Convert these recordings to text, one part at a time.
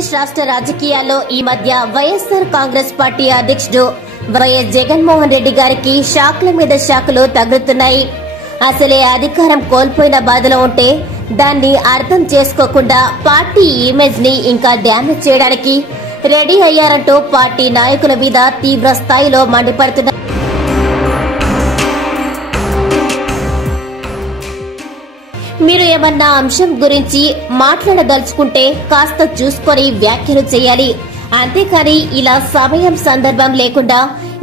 ఆంధ్రప్రదేశ్ రాష్ట్ర రాజకీయాల్లో ఈ మధ్య వైఎస్ఆర్ కాంగ్రెస్ పార్టీ అధ్యక్షుడు వైఎస్ జగన్మోహన్ రెడ్డి గారికి షాక్ల మీద షాకులు తగులుతున్నాయి. అసలే అధికారం కోల్పోయిన బాధలో ఉంటే దాన్ని అర్థం చేసుకోకుండా పార్టీ ఇమేజ్ ని ఇంకా డ్యామేజ్ చేయడానికి రెడీ అయ్యారంటూ పార్టీ నాయకుల మీద తీవ్ర స్థాయిలో మండిపడుతున్నారు. మీరు ఏమన్నా అంశం గురించి మాట్లాడదలుచుకుంటే కాస్త చూసుకొని వ్యాఖ్యలు చేయాలి, అంతేకాని ఇలా సమయం సందర్భం లేకుండా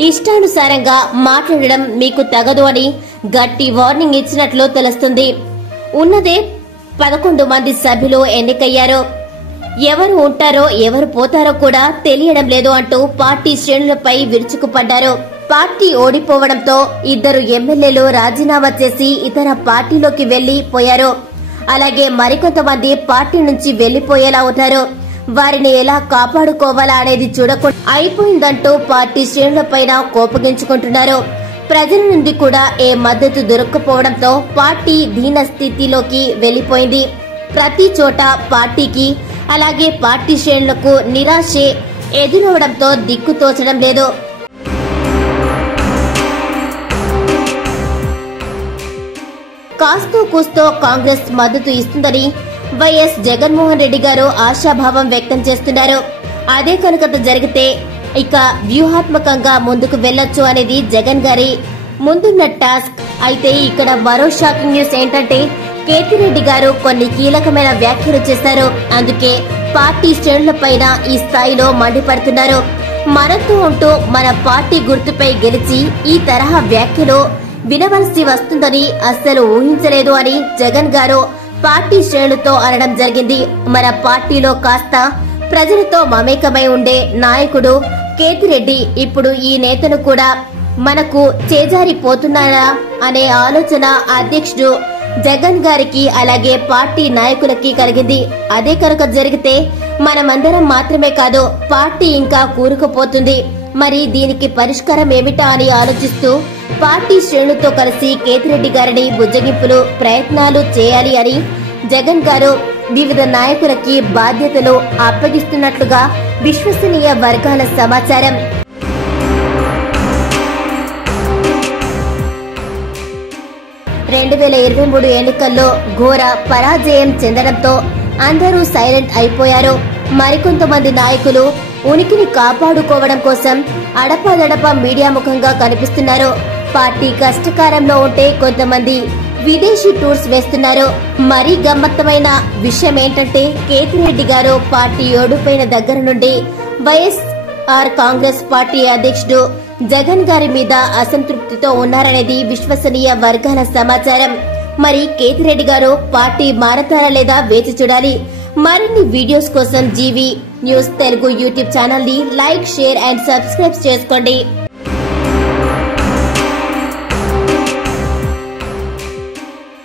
ఇష్టానుసారంగా మాట్లాడడం మీకు తగదు అని గట్టి వార్నింగ్ ఇచ్చినట్లు తెలుస్తుంది. ఉన్నదే 11 మంది సభ్యులు ఎన్నికయ్యారు. ఎవరు ఉంటారో ఎవరు పోతారో కూడా తెలియడం లేదు అంటూ పార్టీ శ్రేణులపై విరుచుకుపడ్డారు. పార్టీ ఓడిపోవడంతో 2 ఎమ్మెల్యేలు రాజీనామా చేసి ఇతర పార్టీలోకి వెళ్లిపోయారు. అలాగే మరికొంతమంది పార్టీ నుంచి వెళ్లిపోయేలా ఉన్నారు. వారిని ఎలా కాపాడుకోవాలా అనేది చూడకుండా అయిపోయిందంటూ పార్టీ శ్రేణులపైన కోపగించుకుంటున్నారు. ప్రజల నుండి కూడా ఏ మద్దతు దొరక్కపోవడంతో పార్టీ దీన స్థితిలోకి వెళ్లిపోయింది. ప్రతి చోట పార్టీకి అలాగే పార్టీ శ్రేణులకు నిరాశే ఎదురవడంతో దిక్కు తోచడం లేదు. కాస్తో కూస్తో కాంగ్రెస్ మద్దతు ఇస్తుందని వైఎస్ జగన్మోహన్ రెడ్డి గారు ఆశాభావం వ్యక్తం చేస్తున్నారు. అదే కనుక జరిగితే ఇక వ్యూహాత్మకంగా ముందుకు వెళ్లొచ్చు అనేది జగన్ గారి ముందున్న టాస్క్. అయితే ఇక్కడ మరో షాకింగ్ న్యూస్ ఏంటంటే కేతిరెడ్డి గారు కొన్ని కీలకమైన వ్యాఖ్యలు చేశారు. అందుకే పార్టీ శ్రేణులపైన ఈ స్థాయిలో మండిపడుతున్నారు. మనతో ఉంటూ మన పార్టీ గుర్తుపై గెలిచి ఈ తరహా వ్యాఖ్యలు వినవలసి వస్తుందని అస్సలు ఊహించలేదు అని జగన్ గారు పార్టీ శ్రేణులతో అనడం జరిగింది. మన పార్టీలో కాస్త ప్రజలతో మమేకమై ఉండే నాయకుడు కేతిరెడ్డి ఇప్పుడు ఈ నేతను కూడా మనకు చేజారిపోతున్నారా అనే ఆలోచన అధ్యక్షుడు జగన్ గారికి అలాగే పార్టీ నాయకులకి కలిగింది. అదే కనుక జరిగితే మనమందరం మాత్రమే కాదు పార్టీ ఇంకా కూరుకుపోతుంది. మరి దీనికి పరిష్కారం ఏమిటా అని ఆలోచిస్తూ పార్టీ శ్రేణులతో కలిసి కేతిరెడ్డి గారిని బుజ్జగింపులు ప్రయత్నాలు చేయాలి అని జగన్ గారు వివిధ నాయకులకి బాధ్యతలు అప్పగిస్తున్నట్లుగా విశ్వసనీయ వర్గాల సమాచారం. ఎన్నికల్లో ఘోర పరాజయం చెందడంతో అందరూ సైలెంట్ అయిపోయారు. మరికొంతమంది నాయకులు ఉనికిని కాపాడుకోవడం కోసం అడపాదడపా మీడియా ముఖంగా కనిపిస్తున్నారు. పార్టీ కష్టకాలంలో ఉంటే కొంతమంది విదేశీ టూర్స్ వేస్తున్నారు. మరీ గమ్మత్తమైన విషయం ఏంటంటే కేతిరెడ్డి గారు పార్టీ ఓడిపోయిన దగ్గర నుండి వైఎస్ఆర్ కాంగ్రెస్ పార్టీ అధ్యక్షుడు జగన్ గారి మీద అసంతృప్తితో ఉన్నారనేది విశ్వసనీయ వర్గాల సమాచారం. మరి కేతిరెడ్డి గారు పార్టీ మారతారా లేదా వేచి చూడాలి. మరిన్ని వీడియోస్ కోసం GV news Telugu YouTube channel ని లైక్, షేర్ అండ్ సబ్స్క్రైబ్ చేసుకోండి.